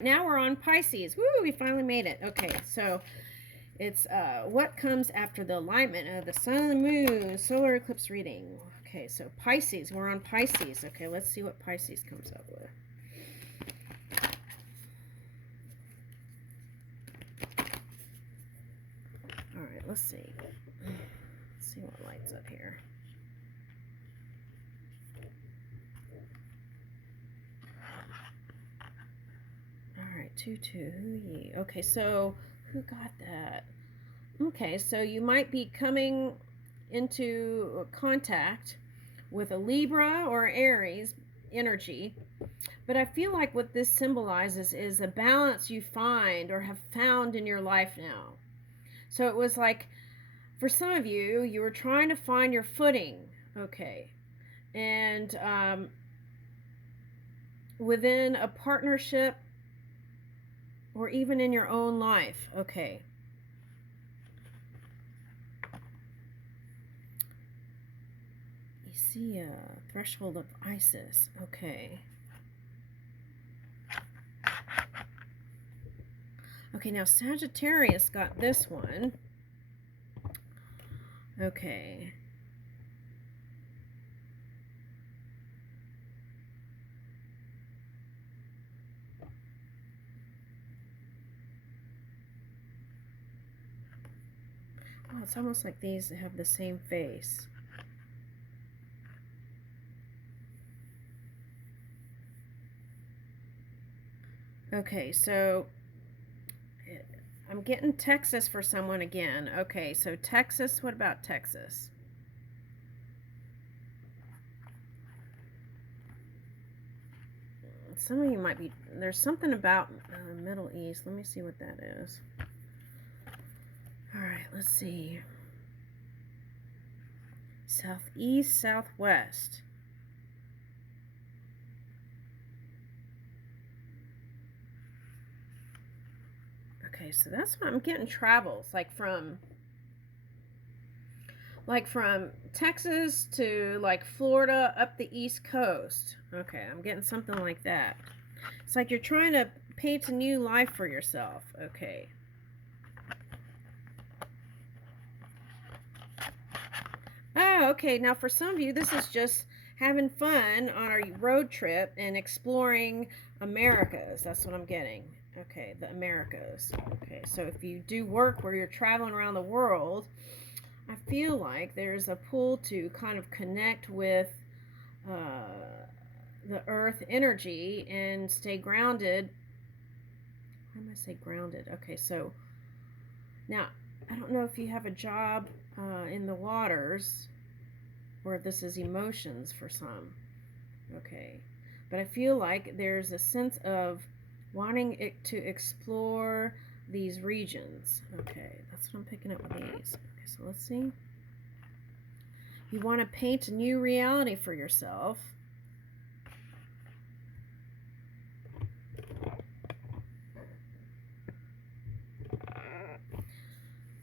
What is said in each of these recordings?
Now we're on Pisces. Woo, we finally made it. Okay, so it's what comes after the alignment of the sun and the moon, solar eclipse reading. Okay, so Pisces, we're on Pisces. Okay, let's see what Pisces comes up with. All right, let's see. Let's see what lights up here. All right, 2-2. Okay, so who got that? Okay, so you might be coming into contact with a Libra or Aries energy, but I feel like what this symbolizes is a balance you find or have found in your life now. So it was like, for some of you, you were trying to find your footing, okay, and within a partnership or even in your own life, okay. You see a threshold of Isis, okay. Okay, now Sagittarius got this one. Okay. Oh, it's almost like these have the same face. Okay, so I'm getting Texas for someone again. Okay, so Texas, what about Texas? Some of you might be, there's something about Middle East. Let me see what that is. All right, let's see. Southeast, southwest. Okay, so that's what I'm getting travels, like from Texas to like Florida up the East Coast. Okay, I'm getting something like that. It's like you're trying to paint a new life for yourself. Okay. Oh, okay. Now for some of you, this is just having fun on a road trip and exploring Americas. That's what I'm getting. Okay, the Americas. Okay, so if you do work where you're traveling around the world, I feel like there's a pull to kind of connect with the earth energy and stay grounded. Why am I say grounded? Okay, so now I don't know if you have a job in the waters or if this is emotions for some. Okay, but I feel like there's a sense of wanting it to explore these regions. Okay, that's what I'm picking up with these. Okay, so let's see. You want to paint a new reality for yourself.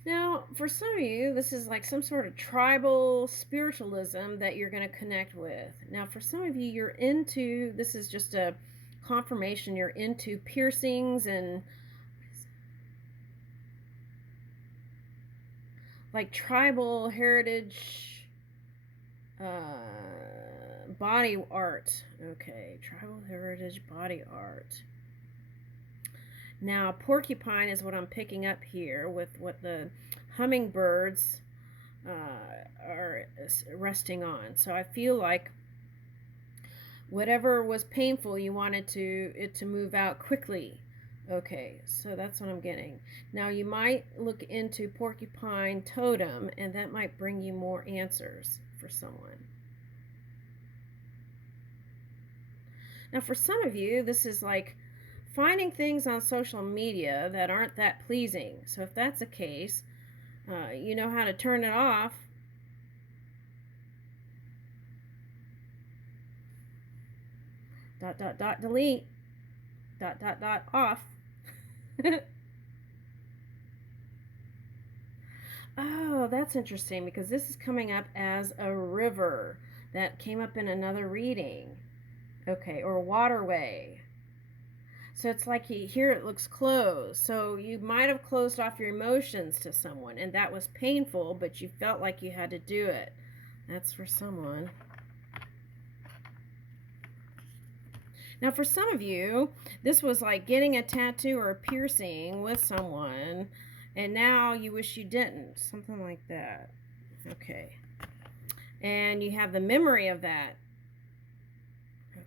Now, for some of you, this is like some sort of tribal spiritualism that you're going to connect with. Now, for some of you, you're into, this is just a confirmation, you're into piercings and like tribal heritage body art. Okay, tribal heritage body art. Now, porcupine is what I'm picking up here with what the hummingbirds are resting on. So I feel like whatever was painful, you wanted it to move out quickly. Okay, so that's what I'm getting. Now you might look into porcupine totem, and that might bring you more answers for someone. Now for some of you, this is like finding things on social media that aren't that pleasing. So if that's the case, you know how to turn it off. Dot, dot, dot, delete. Dot, dot, dot, off. Oh, that's interesting because this is coming up as a river that came up in another reading. Okay, or waterway. So it's like here it looks closed. So you might have closed off your emotions to someone, and that was painful, but you felt like you had to do it. That's for someone. Now, for some of you, this was like getting a tattoo or a piercing with someone, and now you wish you didn't. Something like that. Okay. And you have the memory of that.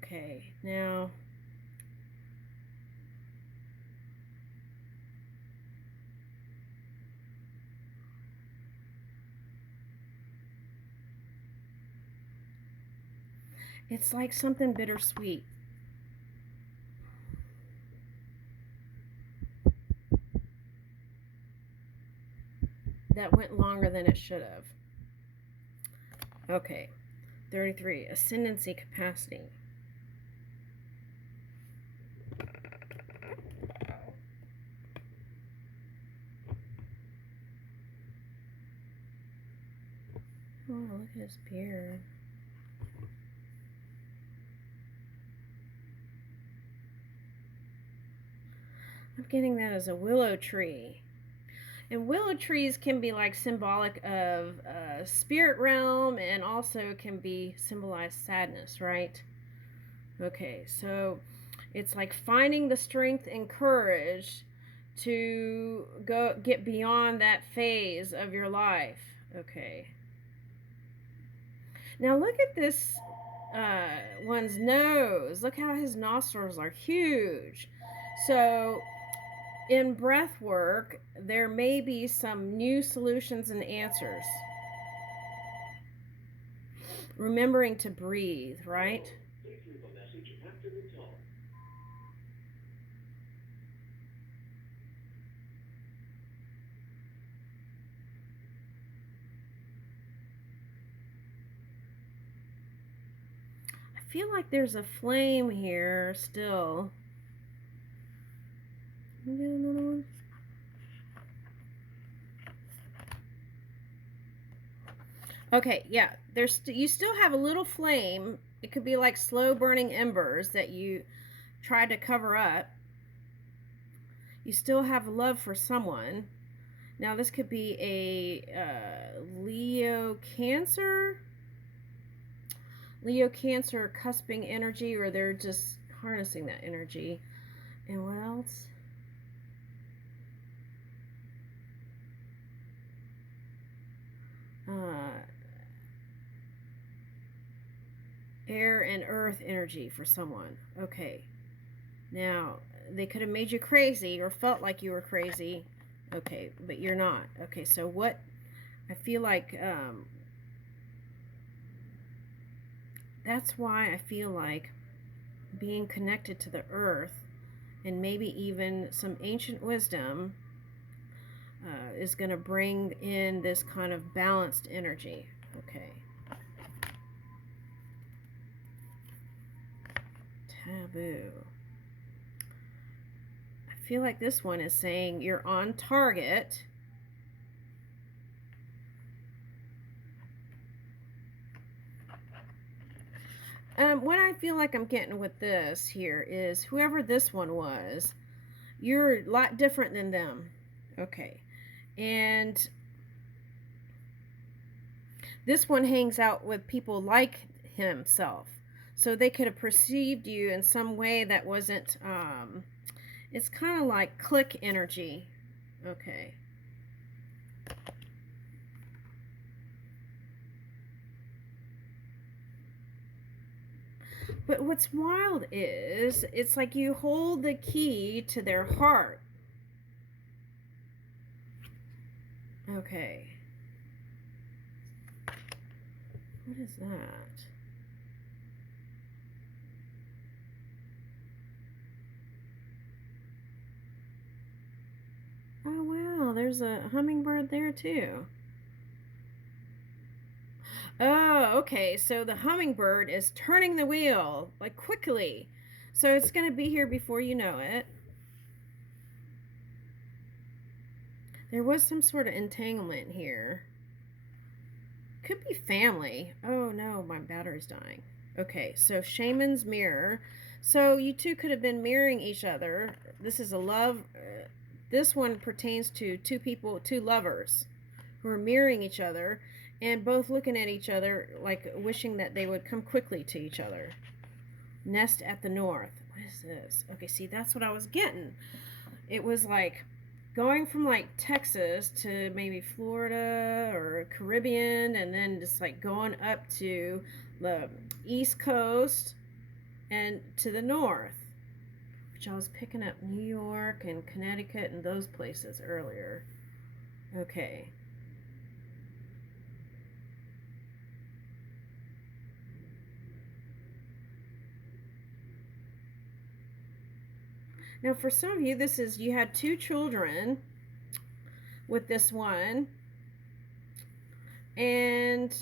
Okay. Now, it's like something bittersweet. That went longer than it should have. Okay. 33. Ascendancy capacity. Oh, look at his beard. I'm getting that as a willow tree. And willow trees can be like symbolic of spirit realm, and also can be symbolize sadness, right? Okay, so it's like finding the strength and courage to go get beyond that phase of your life. Okay. Now look at this one's nose. Look how his nostrils are huge. So in breath work, there may be some new solutions and answers. Remembering to breathe, right? I feel like there's a flame here still. Can we get another one? Okay, yeah, you still have a little flame. It could be like slow burning embers that you tried to cover up. You still have love for someone. Now this could be a Leo Cancer cusping energy, or they're just harnessing that energy. And what else? Air and earth energy for someone. Okay. Now, they could have made you crazy or felt like you were crazy. Okay, but you're not. Okay, so what I feel like that's why I feel like being connected to the earth and maybe even some ancient wisdom is going to bring in this kind of balanced energy. Okay. Taboo. I feel like this one is saying you're on target. What I feel like I'm getting with this here is whoever this one was, you're a lot different than them. Okay. And this one hangs out with people like himself. So they could have perceived you in some way that wasn't, it's kind of like click energy. Okay. But what's wild is, it's like you hold the key to their heart. Okay. What is that? Oh, wow. There's a hummingbird there, too. Oh, okay. So the hummingbird is turning the wheel, like, quickly. So it's going to be here before you know it. There was some sort of entanglement here. Could be family. Oh, no, my battery's dying. Okay, so Shaman's Mirror. So you two could have been mirroring each other. This is a love. This one pertains to two people, two lovers, who are mirroring each other and both looking at each other like wishing that they would come quickly to each other. Nest at the north. What is this? Okay, see, that's what I was getting. It was like going from like Texas to maybe Florida or Caribbean, and then just like going up to the East Coast and to the north, which I was picking up New York and Connecticut and those places earlier. Okay. Now, for some of you, this is you had two children with this one, and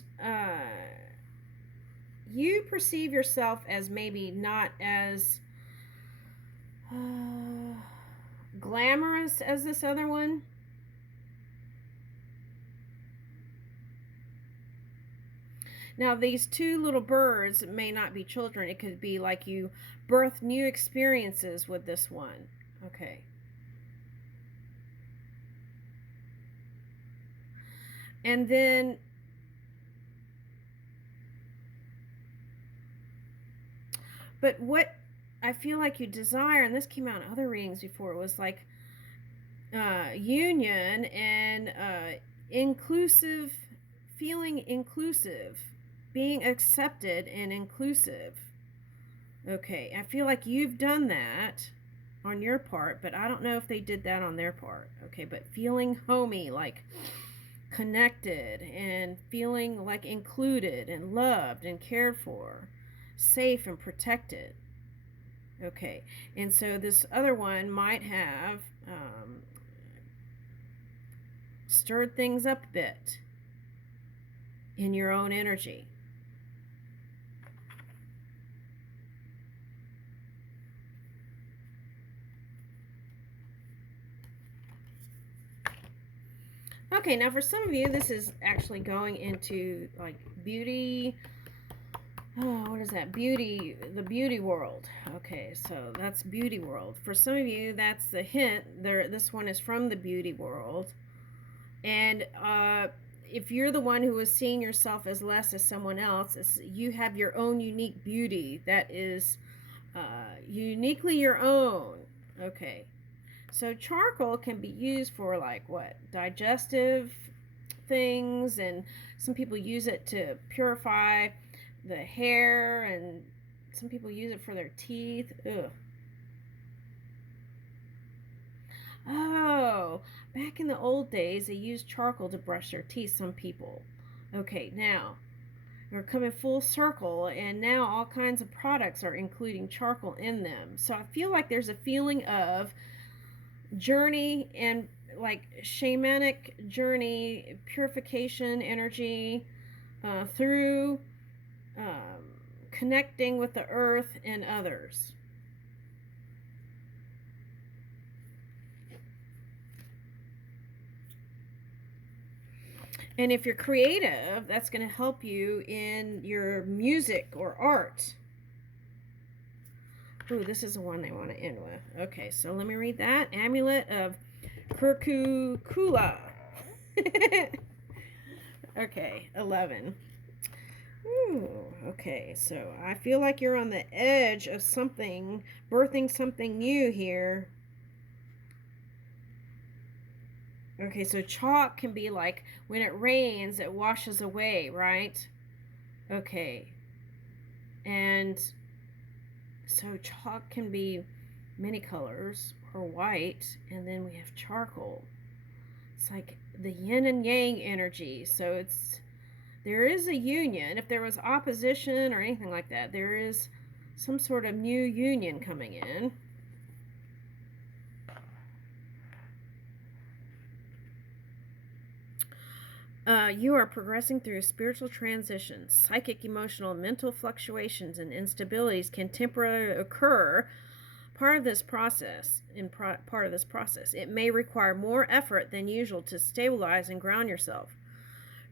you perceive yourself as maybe not as glamorous as this other one. Now, these two little birds may not be children. It could be like you birth new experiences with this one. Okay. And then but what I feel like you desire, and this came out in other readings before, it was like union and inclusive, feeling inclusive, being accepted and inclusive. Okay, I feel like you've done that on your part, but I don't know if they did that on their part. Okay, but feeling homey, like connected, and feeling like included and loved and cared for, safe and protected. Okay, and so this other one might have stirred things up a bit in your own energy. Okay, now for some of you, this is actually going into like beauty. Oh, what is that? Beauty, the beauty world. Okay, so that's beauty world. For some of you, that's the hint. There, this one is from the beauty world. And if you're the one who is seeing yourself as less as someone else, you have your own unique beauty that is uniquely your own. Okay, so charcoal can be used for like what? Digestive things, and some people use it to purify the hair, and some people use it for their teeth. Ugh. Oh, back in the old days, they used charcoal to brush their teeth, some people. Okay, now we're coming full circle, and now all kinds of products are including charcoal in them. So I feel like there's a feeling of journey and like shamanic journey, purification energy through connecting with the earth and others. And if you're creative, that's going to help you in your music or art. Ooh, this is the one they want to end with. Okay, so let me read that. Amulet of Kurkukula. Okay, 11. Ooh, okay, so I feel like you're on the edge of something, birthing something new here. Okay, so chalk can be like when it rains, it washes away, right? Okay. And so chalk can be many colors or white, and then we have charcoal. It's like the yin and yang energy. So there is a union. If there was opposition or anything like that, there is some sort of new union coming in. You are progressing through spiritual transitions. Psychic, emotional, mental fluctuations and instabilities can temporarily occur. Part of this process, it may require more effort than usual to stabilize and ground yourself.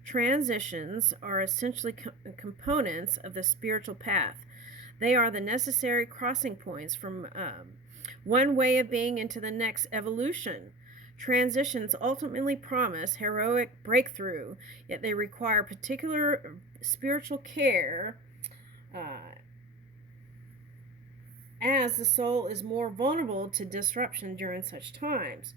Transitions are essentially components of the spiritual path. They are the necessary crossing points from one way of being into the next evolution. Transitions ultimately promise heroic breakthrough, yet they require particular spiritual care as the soul is more vulnerable to disruption during such times.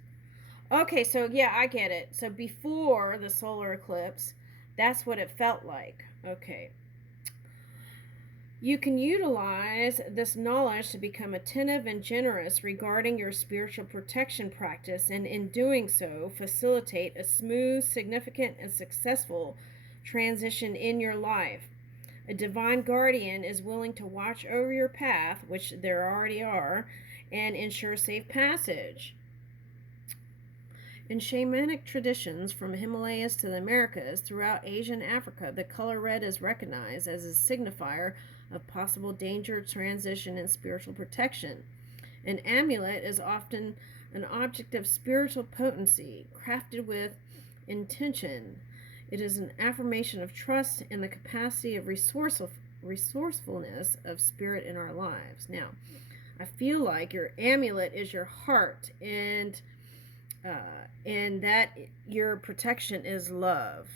Okay, so yeah, I get it. So before the solar eclipse, that's what it felt like. Okay. You can utilize this knowledge to become attentive and generous regarding your spiritual protection practice, and in doing so, facilitate a smooth, significant, and successful transition in your life. A divine guardian is willing to watch over your path, which there already are, and ensure safe passage. In shamanic traditions from Himalayas to the Americas, throughout Asia and Africa, the color red is recognized as a signifier of possible danger, transition, and spiritual protection. An amulet is often an object of spiritual potency, crafted with intention. It is an affirmation of trust and the capacity of resourcefulness of spirit in our lives. Now, I feel like your amulet is your heart, and that your protection is love.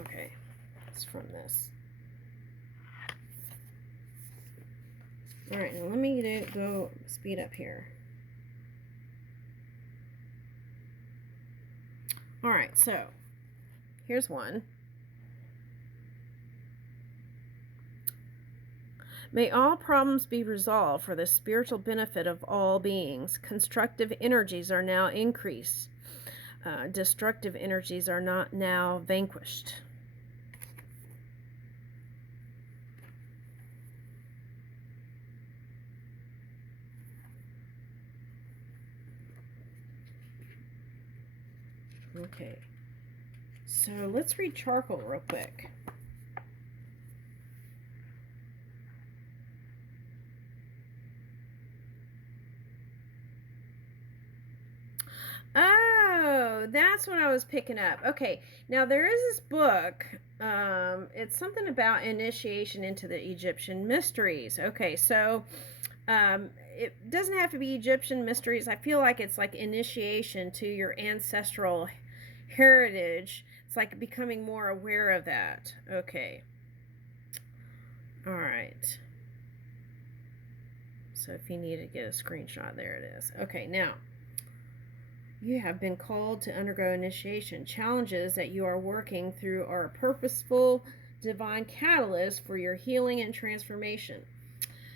Okay, it's from this. All right, now let me go speed up here. All right, so here's one. May all problems be resolved for the spiritual benefit of all beings. Constructive energies are now increased. Destructive energies are not now vanquished. Okay, so let's read charcoal real quick. Oh, that's what I was picking up. Okay, now there is this book. It's something about initiation into the Egyptian mysteries. Okay, so it doesn't have to be Egyptian mysteries. I feel like it's like initiation to your ancestral heritage. It's like becoming more aware of that. Okay. All right. So if you need to get a screenshot, there it is. Okay, now. You have been called to undergo initiation. Challenges that you are working through are a purposeful divine catalyst for your healing and transformation.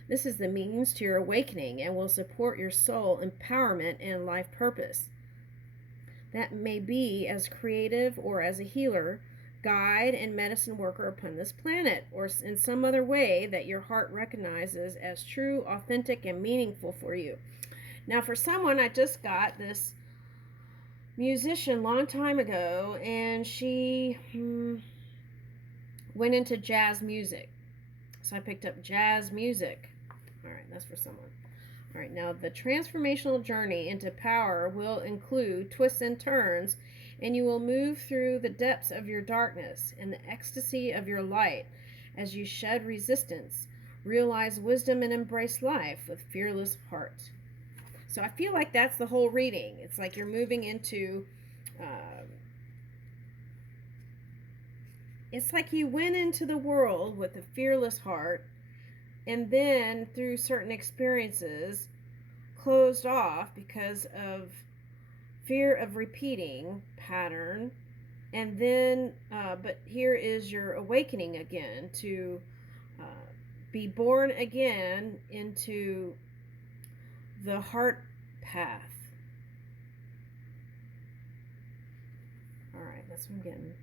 This is the means to your awakening and will support your soul empowerment and life purpose. That may be as creative or as a healer, guide, and medicine worker upon this planet, or in some other way that your heart recognizes as true, authentic, and meaningful for you. Now, for someone, I just got this musician long time ago, and she went into jazz music. So I picked up jazz music. All right, that's for someone. All right, now the transformational journey into power will include twists and turns, and you will move through the depths of your darkness and the ecstasy of your light as you shed resistance, realize wisdom, and embrace life with fearless heart. So I feel like that's the whole reading. It's like you're moving into, it's like you went into the world with a fearless heart, and then through certain experiences closed off because of fear of repeating pattern, and then but here is your awakening again to be born again into the heart path. All right, that's what I'm getting.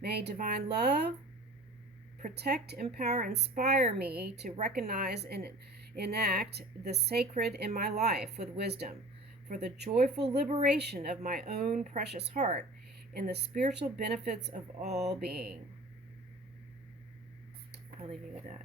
May divine love protect, empower, inspire me to recognize and enact the sacred in my life with wisdom for the joyful liberation of my own precious heart and the spiritual benefits of all being. I'll leave you with that.